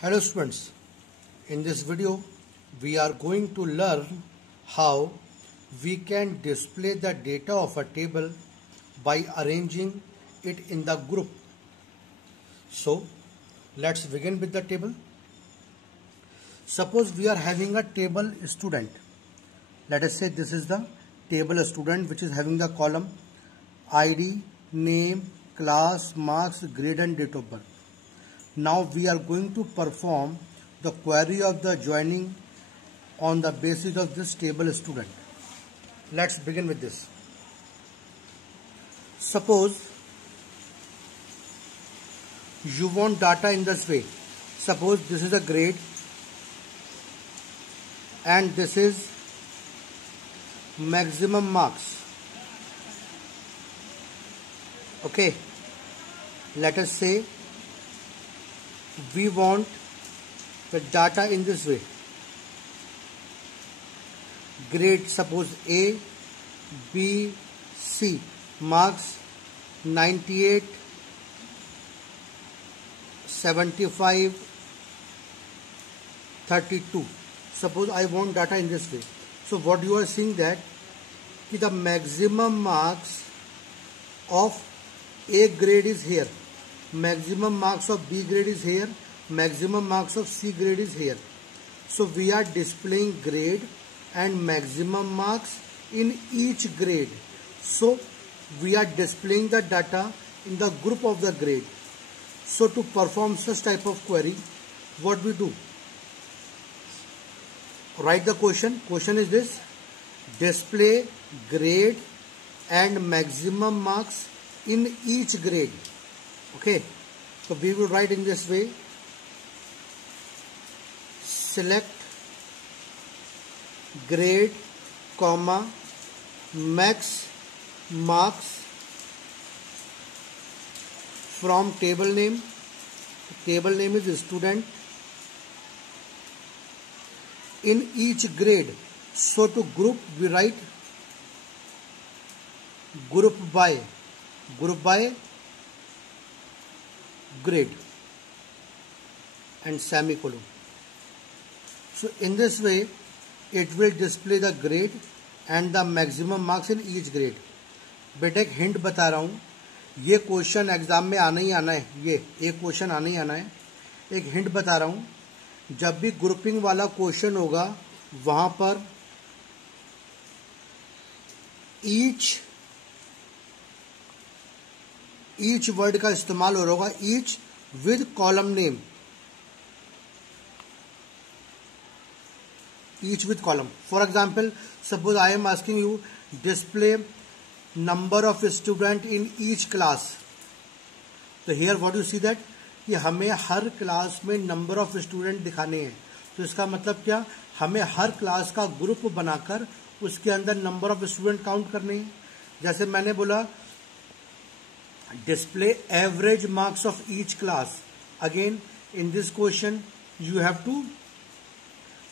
Hello students, in this video we are going to learn how we can display the data of a table by arranging it in the group. So let's begin with the table. Suppose we are having a table student. Let us say this is the table student which is having the column ID, name, class, marks, grade and date of birth. Now we are going to perform the query of the joining on the basis of this table student. Let's begin with this. Suppose you want data in this way. Suppose this is a grade and this is maximum marks. Okay, let us say we want the data in this way. Grade, suppose A, B, C, marks 98, 75, 32. Suppose I want data in this way. So what you are seeing that the maximum marks of A grade is here. Maximum marks of B grade is here, maximum marks of C grade is here. So we are displaying grade and maximum marks in each grade. So we are displaying the data in the group of the grade. So to perform such type of query, what we do? Write the question. Question is this: display grade and maximum marks in each grade. Okay, so we will write in this way: select grade, comma, max marks from table name. Table name is student in each grade. So to group we write group by grade and semicolon. So in this way it will display the grade and the maximum marks in each grade. बेटा एक hint बता रहा हूँ, ये question exam में आना ही आना है, ये एक क्वेश्चन आना ही आना है. एक हिंट बता रहा हूँ, जब भी ग्रुपिंग वाला क्वेश्चन होगा वहां पर ईच वर्ड का इस्तेमाल हो रहा होगा, each with column name, each with column. For example, suppose I am asking you display number of student in each class. So here what you see that कि हमें हर क्लास में नंबर ऑफ स्टूडेंट दिखाने हैं. तो इसका मतलब क्या, हमें हर क्लास का ग्रुप बनाकर उसके अंदर नंबर ऑफ स्टूडेंट काउंट करने हैं. जैसे मैंने बोला display average marks of each class. Again in this question you have to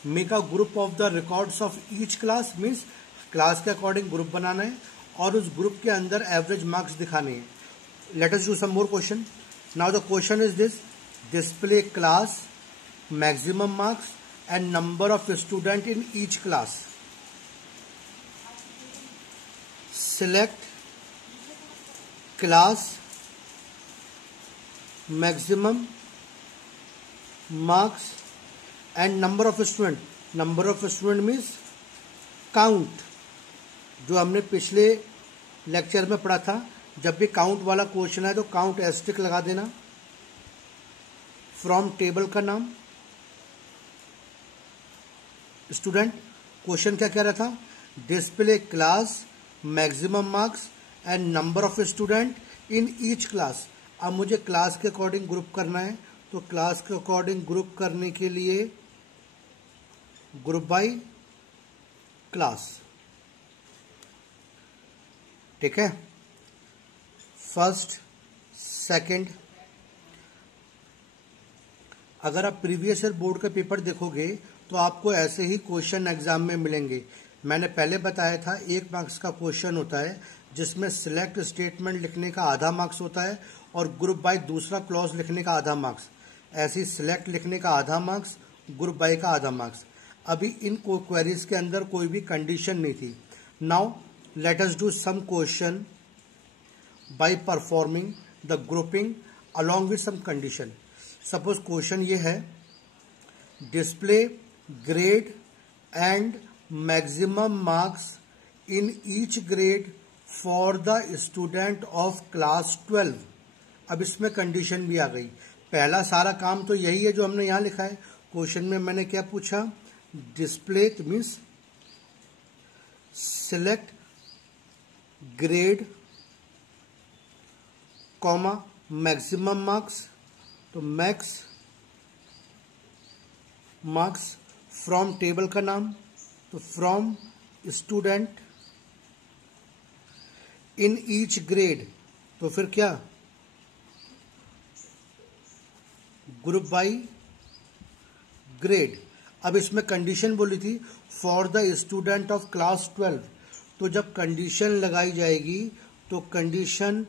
make a group of the records of each class, means class के अकॉर्डिंग ग्रुप बनाना है और उस ग्रुप के अंदर एवरेज मार्क्स दिखाने हैं. Let us do some more question. Now the question is this: display class, maximum marks and number of student in each class. Select class, maximum marks and number of student. Number of student means count, जो हमने पिछले lecture में पढ़ा था. जब भी count वाला question है तो काउंट एस्टिक लगा देना. फ्रॉम टेबल का नाम स्टूडेंट. क्वेश्चन क्या कह रहा था? Display class, maximum marks and number of student in each class. अब मुझे क्लास के अकॉर्डिंग ग्रुप करना है, तो क्लास के अकॉर्डिंग ग्रुप करने के लिए ग्रुप बाय क्लास. ठीक है, फर्स्ट, सेकंड. अगर आप प्रीवियस ईयर बोर्ड के पेपर देखोगे तो आपको ऐसे ही क्वेश्चन एग्जाम में मिलेंगे. मैंने पहले बताया था 1 मार्क्स का क्वेश्चन होता है जिसमें सिलेक्ट स्टेटमेंट लिखने का आधा मार्क्स होता है और ग्रुप बाय दूसरा क्लॉज लिखने का आधा मार्क्स. ऐसी सिलेक्ट लिखने का आधा मार्क्स, ग्रुप बाय का आधा मार्क्स। अभी इन क्वेरीज के अंदर कोई भी कंडीशन नहीं थी। Now let us do some question by performing the grouping along with some condition. Suppose question ये है, display grade and maximum marks in each grade for the student of class 12। अब इसमें कंडीशन भी आ गई। पहला सारा काम तो यही है जो हमने यहां लिखा है। क्वेश्चन में मैंने क्या पूछा, display means select grade comma maximum marks, तो मैक्स मार्क्स फ्रॉम टेबल का नाम, तो from student in each grade, तो फिर क्या ग्रुप बाई ग्रेड। अब इसमें कंडीशन बोली थी for the student of class 12, तो जब कंडीशन लगाई जाएगी तो कंडीशन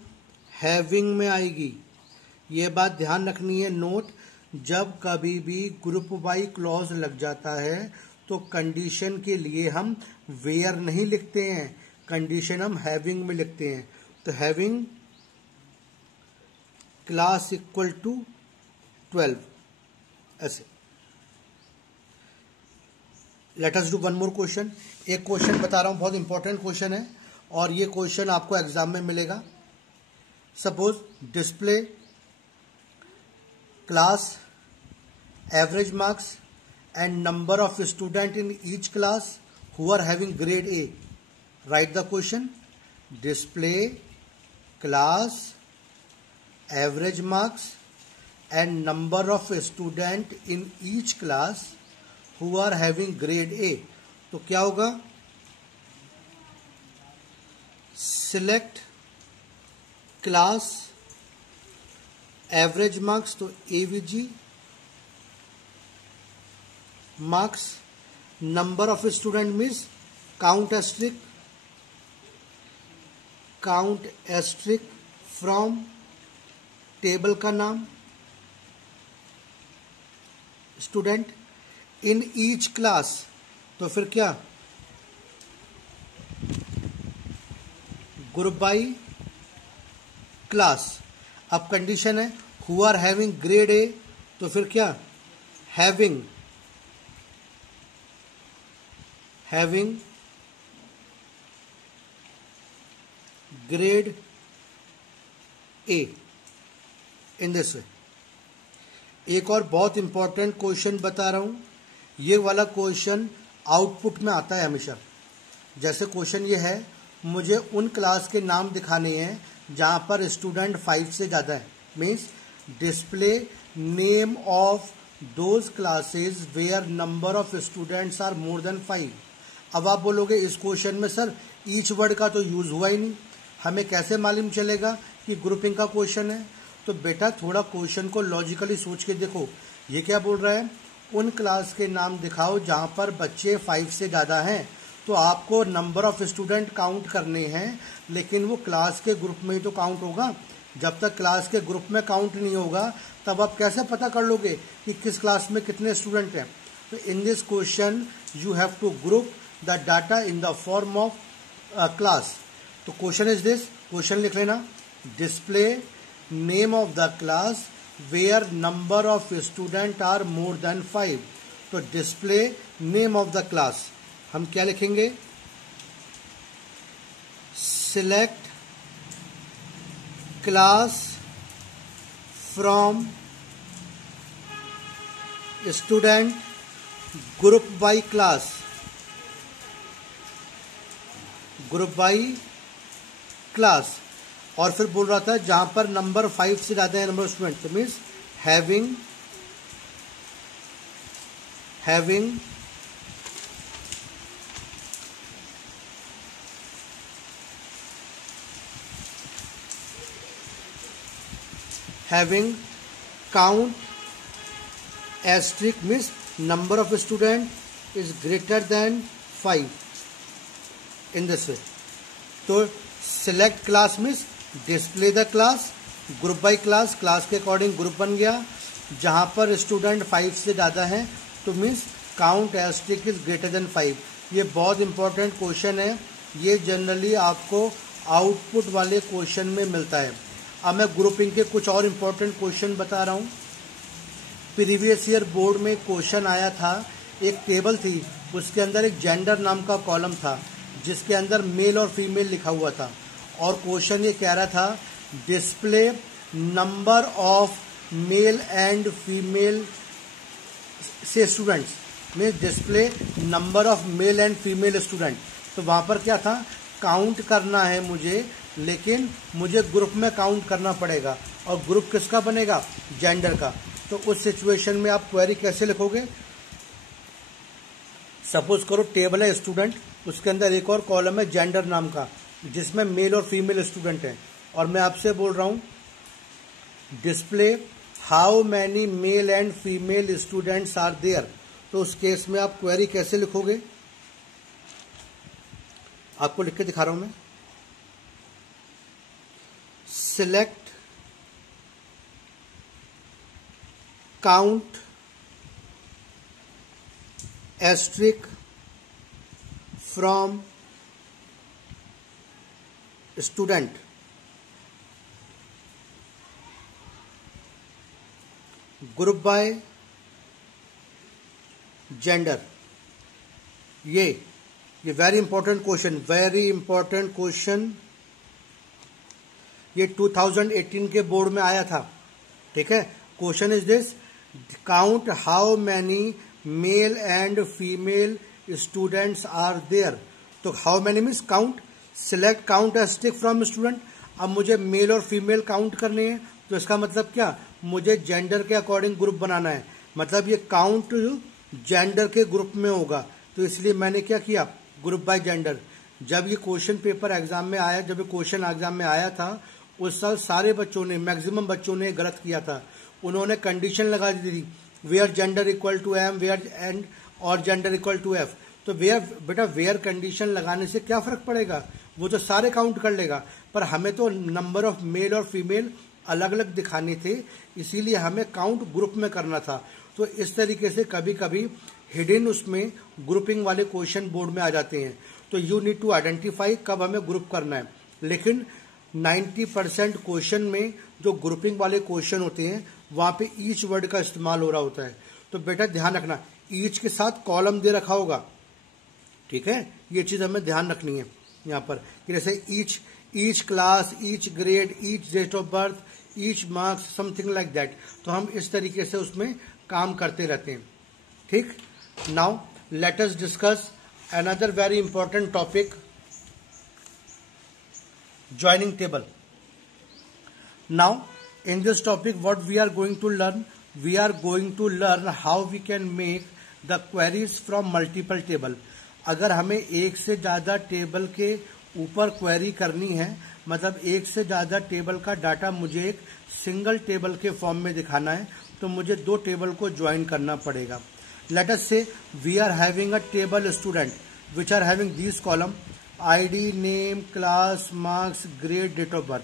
हैविंग में आएगी। ये बात ध्यान रखनी है, नोट, जब कभी भी ग्रुप बाई क्लॉज लग जाता है तो कंडीशन के लिए हम वेयर नहीं लिखते हैं, कंडीशन हम हैविंग में लिखते हैं। तो हैविंग क्लास इक्वल टू 12, ऐसे। Late us do one more question. एक क्वेश्चन बता रहा हूं, बहुत इंपॉर्टेंट क्वेश्चन है और ये क्वेश्चन आपको एग्जाम में मिलेगा। Suppose display class average marks and number of student in each class who are having grade A. Write the question, display class average marks and number of student in each class who are having grade A। तो क्या होगा, select class average marks, तो AVG marks, number of student means count asterisk from table का नाम, student in each class, तो फिर क्या group by class. अब कंडीशन है who are having grade A, तो फिर क्या having grade A in this way. एक और बहुत इंपॉर्टेंट क्वेश्चन बता रहा हूं, ये वाला क्वेश्चन आउटपुट में आता है हमेशा। जैसे क्वेश्चन ये है, मुझे उन क्लास के नाम दिखाने हैं जहां पर स्टूडेंट 5 से ज्यादा है, means display name of those classes where number of students are more than 5। अब आप बोलोगे इस क्वेश्चन में सर ईच वर्ड का तो यूज हुआ ही नहीं, हमें कैसे मालूम चलेगा कि ग्रुपिंग का क्वेश्चन है। तो बेटा थोड़ा क्वेश्चन को लॉजिकली सोच के देखो, ये क्या बोल रहा है, उन क्लास के नाम दिखाओ जहां पर बच्चे 5 से ज्यादा हैं। तो आपको नंबर ऑफ स्टूडेंट काउंट करने हैं, लेकिन वो क्लास के ग्रुप में ही तो काउंट होगा। जब तक क्लास के ग्रुप में काउंट नहीं होगा तब आप कैसे पता कर लोगे कि किस क्लास में कितने स्टूडेंट हैं। तो in this question you have to group the data in the form of class. तो क्वेश्चन इज दिस, क्वेश्चन लिख लेना, display name of the class where number of student are more than 5। तो display name of the class हम क्या लिखेंगे, select class from student group by class, group by class. और फिर बोल रहा था जहां पर नंबर 5 से ज्यादा है नंबर ऑफ स्टूडेंट, तो means having count asterisk means number of student is greater than 5 in this way। तो select class means display the class, group by class, class के अकॉर्डिंग ग्रुप बन गया, जहां पर स्टूडेंट 5 से ज़्यादा हैं तो means count asterisk is greater than 5। ये बहुत इंपॉर्टेंट क्वेश्चन है, ये जनरली आपको आउटपुट वाले क्वेश्चन में मिलता है। अब मैं ग्रुपिंग के कुछ और इम्पोर्टेंट क्वेश्चन बता रहा हूँ। प्रीवियस ईयर बोर्ड में क्वेश्चन आया था, एक टेबल थी, उसके अंदर एक जेंडर नाम का कॉलम था जिसके अंदर मेल और फीमेल लिखा हुआ था, और क्वेश्चन ये कह रहा था display number of male and female से students, means display number of male and female student. तो वहाँ पर क्या था, काउंट करना है मुझे, लेकिन मुझे ग्रुप में काउंट करना पड़ेगा, और ग्रुप किसका बनेगा, जेंडर का। तो उस सिचुएशन में आप क्वेरी कैसे लिखोगे, सपोज करो टेबल है स्टूडेंट, उसके अंदर एक और कॉलम है जेंडर नाम का जिसमें मेल और फीमेल स्टूडेंट हैं, और मैं आपसे बोल रहा हूँ display how many male and female students are there. तो उस केस में आप क्वेरी कैसे लिखोगे, आपको लिख के दिखा रहा हूं मैं। Select count asterisk from student, group by gender. ये वेरी इंपॉर्टेंट क्वेश्चन, ये 2018 के बोर्ड में आया था। ठीक है, question is this, count how many male and female students are there. तो how many means count, select count asterisk from student. अब मुझे मेल और फीमेल काउंट करने हैं, तो इसका मतलब क्या, मुझे जेंडर के अकॉर्डिंग ग्रुप बनाना है, मतलब ये काउंट जेंडर के ग्रुप में होगा। तो इसलिए मैंने क्या किया, ग्रुप बाय जेंडर। जब ये क्वेश्चन पेपर एग्जाम में आया, जब ये क्वेश्चन एग्जाम में आया था, उस साल सारे बच्चों ने, मैक्सिमम बच्चों ने गलत किया था। उन्होंने कंडीशन लगा दी थी, where gender equal to M, where and और जेंडर इक्वल टू एफ। तो वेयर कंडीशन लगाने से क्या फर्क पड़ेगा, वो तो सारे काउंट कर लेगा, पर हमें तो नंबर ऑफ मेल और फीमेल अलग अलग दिखाने थे, इसीलिए हमें काउंट ग्रुप में करना था। तो इस तरीके से कभी कभी हिडन उसमें ग्रुपिंग वाले क्वेश्चन बोर्ड में आ जाते हैं। तो यू नीड टू आइडेंटिफाई कब हमें ग्रुप करना है। लेकिन 90% क्वेश्चन में जो ग्रुपिंग वाले क्वेश्चन होते हैं वहां पे ईच वर्ड का इस्तेमाल हो रहा होता है। तो बेटा ध्यान रखना, ईच के साथ कॉलम दे रखा होगा, ठीक है, ये चीज हमें ध्यान रखनी है यहाँ पर, कि जैसे each class, each grade, each date of birth, each marks, something like that. तो हम इस तरीके से उसमें काम करते रहते हैं। ठीक, now let us discuss another very important topic, joining table. Now in this topic what we are going to learn how we can make the queries from multiple table. अगर हमें एक से ज्यादा टेबल के ऊपर क्वेरी करनी है, मतलब एक से ज्यादा टेबल का डाटा मुझे एक सिंगल टेबल के फॉर्म में दिखाना है, तो मुझे दो टेबल को ज्वाइन करना पड़ेगा। Let us say we are having a table student which are having this column ID, name, class, marks, grade, date of birth,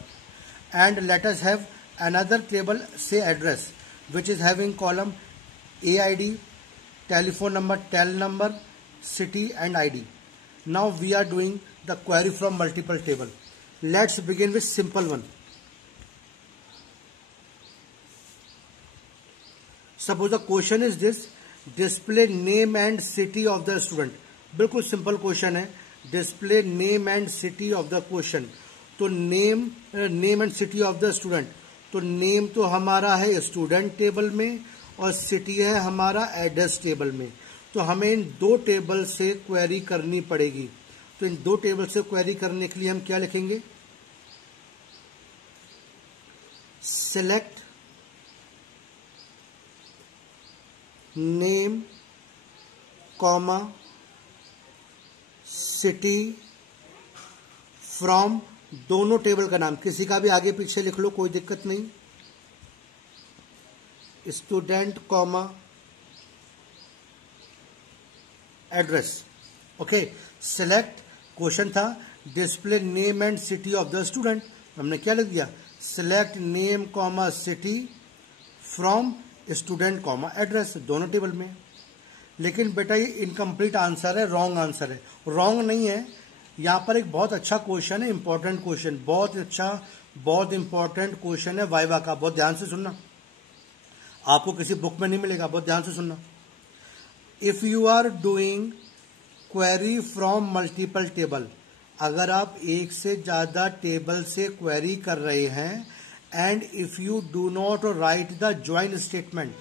and let us have another table, say address, which is having column AID, telephone number, tel number, city and ID. Now we are doing the query from multiple table. Let's begin with simple one. Suppose the question is this, display name and city of the student. बिल्कुल simple question है, display name and city of the question. तो name and city of the student, तो name तो हमारा है student table में और city है हमारा एड्रेस टेबल में। तो हमें इन दो टेबल से क्वेरी करनी पड़ेगी। तो इन दो टेबल से क्वेरी करने के लिए हम क्या लिखेंगे, select name comma city from, दोनों टेबल का नाम, किसी का भी आगे पीछे लिख लो, कोई दिक्कत नहीं, student comma address. Okay, select, question था display name and city of the student, हमने क्या लिख दिया, select name comma city from student comma address, दोनों टेबल में। लेकिन बेटा ये इनकम्प्लीट आंसर है, रॉन्ग आंसर है। रॉन्ग नहीं है, यहाँ पर एक बहुत अच्छा क्वेश्चन है, इंपॉर्टेंट क्वेश्चन, बहुत अच्छा, बहुत इंपॉर्टेंट क्वेश्चन है वाइवा का। बहुत ध्यान से सुनना, आपको किसी बुक में नहीं मिलेगा, बहुत ध्यान से सुनना। If you are doing query from multiple table, अगर आप एक से ज्यादा टेबल से क्वेरी कर रहे हैं, and if you do not write the join statement,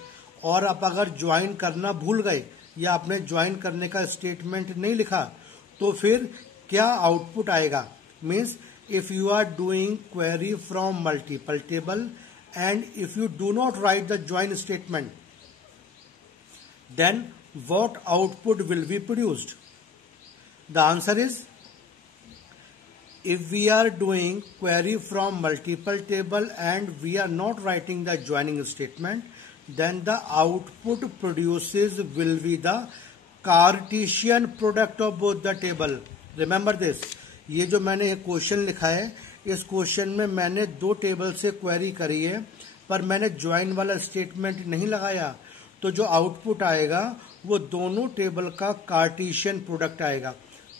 और आप अगर ज्वाइन करना भूल गए या आपने ज्वाइन करने का स्टेटमेंट नहीं लिखा, तो फिर क्या आउटपुट आएगा। Means if you are doing query from multiple table and if you do not write the join statement, then what output will be produced? The answer is, if we are doing query from multiple table and we are not writing the joining statement, then the output produces will be the Cartesian product of both the table. Remember this, ये जो मैंने एक question लिखा है, इस question में मैंने दो टेबल से क्वेरी करी है, पर मैंने ज्वाइन वाला स्टेटमेंट नहीं लगाया, तो जो आउटपुट आएगा वो दोनों टेबल का कार्टेशियन प्रोडक्ट आएगा।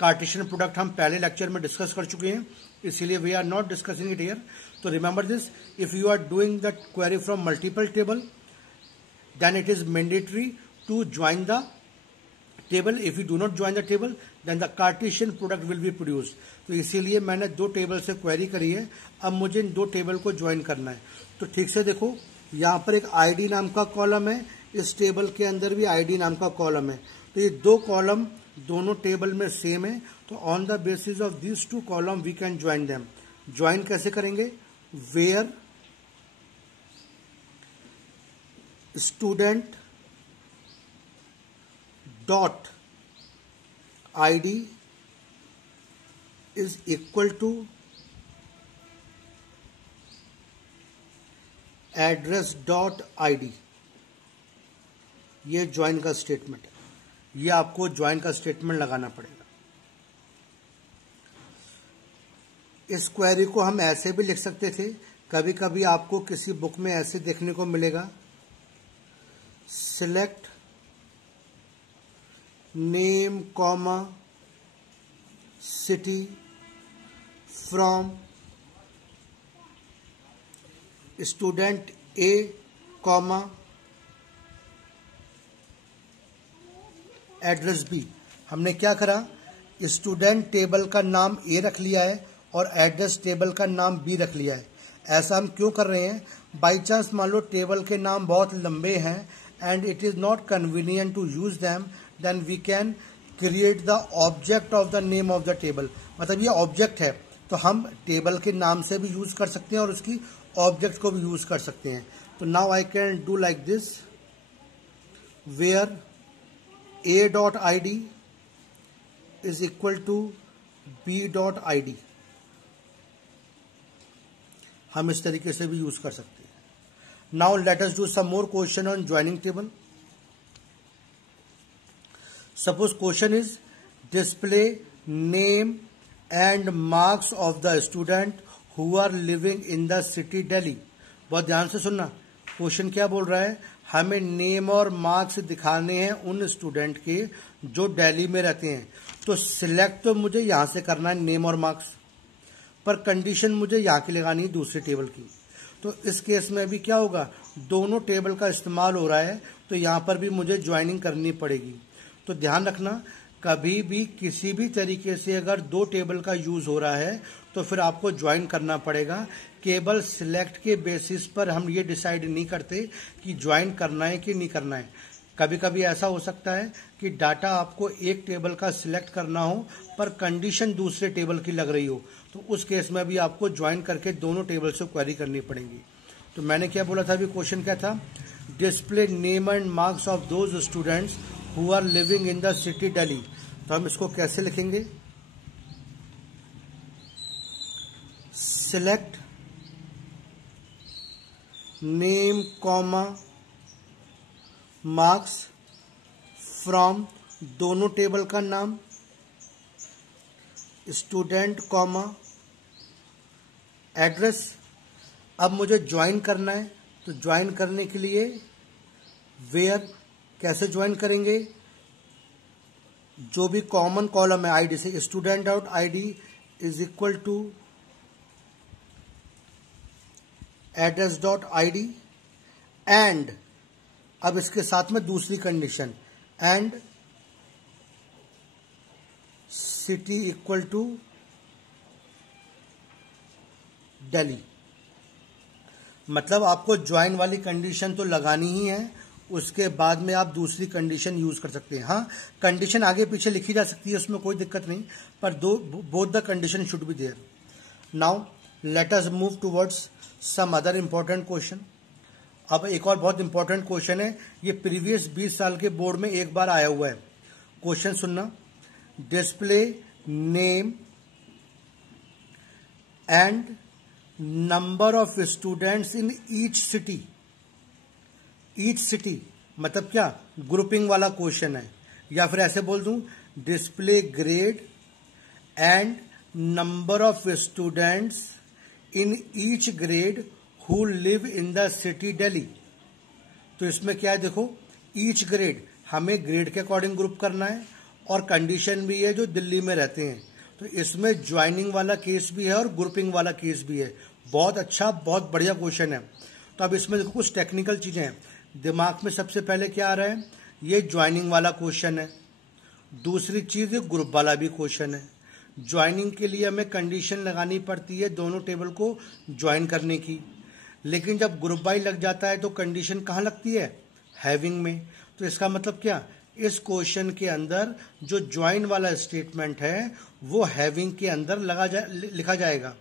कार्टेशियन प्रोडक्ट हम पहले लेक्चर में डिस्कस कर चुके हैं, इसीलिए we are not discussing it here. तो remember this, if you are doing the query from multiple table, then it is mandatory to join the table. If you do not join the table, then the Cartesian product will be produced. तो इसीलिए मैंने दो table से query करी है, अब मुझे इन दो टेबल को ज्वाइन करना है। तो ठीक से देखो, यहाँ पर एक आईडी नाम का कॉलम है, इस टेबल के अंदर भी आईडी नाम का कॉलम है। तो ये दो कॉलम दोनों टेबल में सेम है, तो on the basis of this two column we can join them. Join कैसे करेंगे, where student dot ID is equal to address dot ID, ये ज्वाइन का स्टेटमेंट है। ये आपको ज्वाइन का स्टेटमेंट लगाना पड़ेगा। इस क्वेरी को हम ऐसे भी लिख सकते थे, कभी कभी आपको किसी बुक में ऐसे देखने को मिलेगा, select name comma city from student A comma address B. हमने क्या करा, स्टूडेंट टेबल का नाम ए रख लिया है और एड्रेस टेबल का नाम बी रख लिया है। ऐसा हम क्यों कर रहे हैं, बाई चांस मान लो टेबल के नाम बहुत लंबे हैं and it is not convenient to use them, then we can create the object of the name of the table. मतलब ये ऑब्जेक्ट है, तो हम टेबल के नाम से भी यूज कर सकते हैं और उसकी ऑब्जेक्ट को भी यूज कर सकते हैं। तो now I can do like this, where a.id is equal to b.id। हम इस तरीके से भी यूज कर सकते हैं। Now let us do some more question on joining table. Suppose question is display name and marks of the student who are living in the city Delhi. बहुत ध्यान से सुनना, क्वेश्चन क्या बोल रहा है, हमें नेम और मार्क्स दिखाने हैं उन स्टूडेंट के जो दिल्ली में रहते हैं। तो सिलेक्ट तो मुझे यहां से करना है नेम और मार्क्स, पर कंडीशन मुझे यहाँ की लगानी है दूसरे टेबल की। तो इस केस में भी क्या होगा, दोनों टेबल का इस्तेमाल हो रहा है, तो यहाँ पर भी मुझे ज्वाइनिंग करनी पड़ेगी। तो ध्यान रखना, कभी भी किसी भी तरीके से अगर दो टेबल का यूज हो रहा है तो फिर आपको ज्वाइन करना पड़ेगा। केवल सिलेक्ट के बेसिस पर हम ये डिसाइड नहीं करते कि ज्वाइन करना है कि नहीं करना है। कभी कभी ऐसा हो सकता है कि डाटा आपको एक टेबल का सिलेक्ट करना हो पर कंडीशन दूसरे टेबल की लग रही हो, तो उस केस में भी आपको ज्वाइन करके दोनों टेबल से क्वेरी करनी पड़ेगी। तो मैंने क्या बोला था अभी, क्वेश्चन क्या था, display name and marks of those students who are living in the city Delhi. तो हम इसको कैसे लिखेंगे, select name comma marks from दोनों टेबल का नाम, स्टूडेंट कॉमा एड्रेस। अब मुझे ज्वाइन करना है, तो ज्वाइन करने के लिए वेयर कैसे ज्वाइन करेंगे, जो भी कॉमन कॉलम है आईडी से, student dot ID is equal to address dot ID and, अब इसके साथ में दूसरी condition, and city equal to Delhi. मतलब आपको ज्वाइन वाली कंडीशन तो लगानी ही है, उसके बाद में आप दूसरी कंडीशन यूज कर सकते हैं। हाँ, कंडीशन आगे पीछे लिखी जा सकती है, उसमें कोई दिक्कत नहीं, पर both the condition should be there. Now let us move towards some other important question. अब एक और बहुत इंपॉर्टेंट क्वेश्चन है, ये प्रीवियस 20 साल के बोर्ड में एक बार आया हुआ है। क्वेश्चन सुनना, display name and number of students in each city. Each city मतलब क्या, ग्रुपिंग वाला क्वेश्चन है, या फिर ऐसे बोल दूं, display grade and number of students in each grade who live in the city Delhi. तो इसमें क्या है, देखो, ईच ग्रेड हमें ग्रेड के अकॉर्डिंग ग्रुप करना है, और कंडीशन भी है जो दिल्ली में रहते हैं। तो इसमें ज्वाइनिंग वाला केस भी है और ग्रुपिंग वाला केस भी है। बहुत अच्छा, बहुत बढ़िया क्वेश्चन है। तो अब इसमें देखो कुछ टेक्निकल चीजें हैं। दिमाग में सबसे पहले क्या आ रहा है, ये ज्वाइनिंग वाला क्वेश्चन है। दूसरी चीज, ये ग्रुप वाला भी क्वेश्चन है। ज्वाइनिंग के लिए हमें कंडीशन लगानी पड़ती है दोनों टेबल को ज्वाइन करने की, लेकिन जब ग्रुप बाई लग जाता है तो कंडीशन कहाँ लगती है, हैविंग में। तो इसका मतलब क्या, इस क्वेश्चन के अंदर जो ज्वाइन वाला स्टेटमेंट है वो हैविंग के अंदर लिखा जाएगा।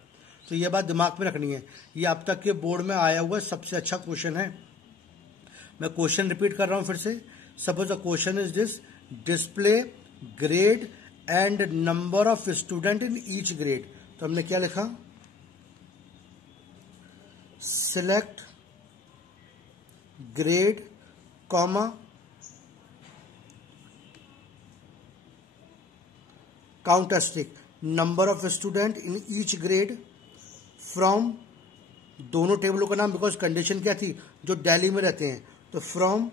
तो ये बात दिमाग में रखनी है। ये अब तक के बोर्ड में आया हुआ सबसे अच्छा क्वेश्चन है। मैं क्वेश्चन रिपीट कर रहा हूं फिर से। Suppose the question is this, display grade and number of student in each grade. तो हमने क्या लिखा, select grade comma counter stick number of student in each grade from, दोनों टेबलों का नाम, बिकॉज कंडीशन क्या थी, जो दिल्ली में रहते हैं, तो फ्रॉम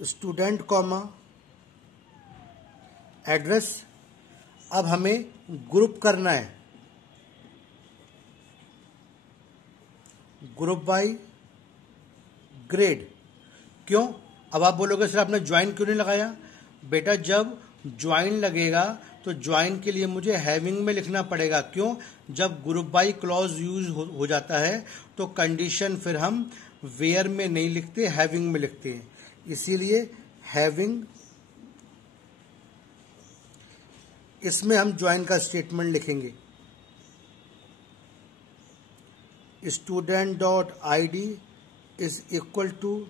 स्टूडेंट कॉमा एड्रेस। अब हमें ग्रुप करना है, ग्रुप बाय ग्रेड। क्यों, अब आप बोलोगे सर आपने ज्वाइन क्यों नहीं लगाया। बेटा, जब ज्वाइन लगेगा तो ज्वाइन के लिए मुझे हैविंग में लिखना पड़ेगा। क्यों, जब ग्रुप बाई क्लॉज यूज हो जाता है तो कंडीशन फिर हम वेयर में नहीं लिखते, हैविंग में लिखते हैं। इसीलिए हैविंग, इसमें हम ज्वाइन का स्टेटमेंट लिखेंगे, student dot ID is equal to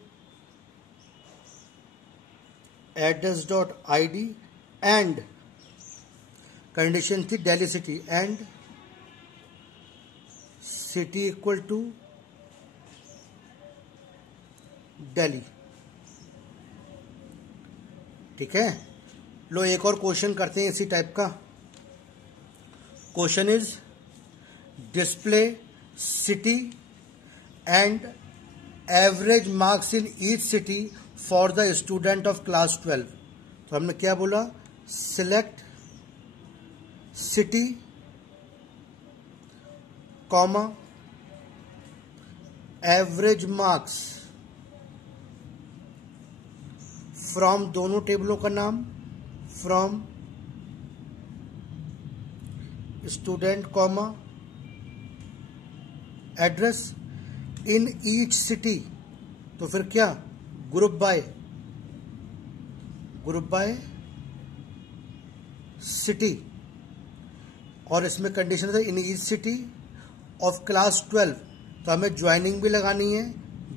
address dot ID and, condition थी Delhi city, and city equal to Delhi. ठीक है, लो एक और क्वेश्चन करते हैं इसी टाइप का। Question is, display city and average marks in each city for the student of class 12। तो हमने क्या बोला, select city comma average marks from, दोनों टेबलों का नाम, from student comma address in each city. तो फिर क्या, ग्रुप बाय सिटी, और इसमें कंडीशन है in each city of class 12। तो हमें ज्वाइनिंग भी लगानी है,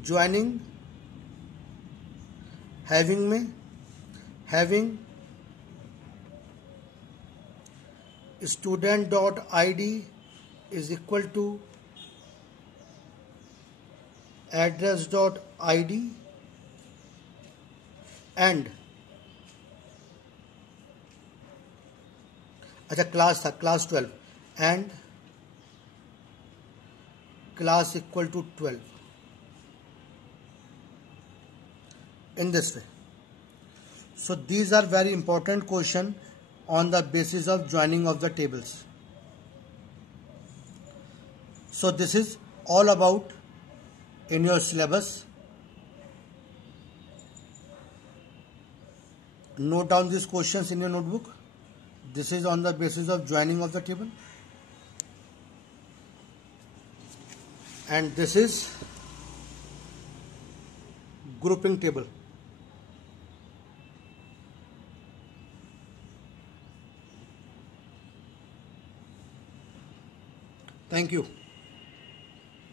ज्वाइनिंग हैविंग में, having student dot ID is equal to address dot ID and, अच्छा क्लास था, class 12, and class equal to 12 in this way. So these are very important question on the basis of joining of the tables. So this is all about in your syllabus. Note down these questions in your notebook. This is on the basis of joining of the table. And this is grouping table. Thank you.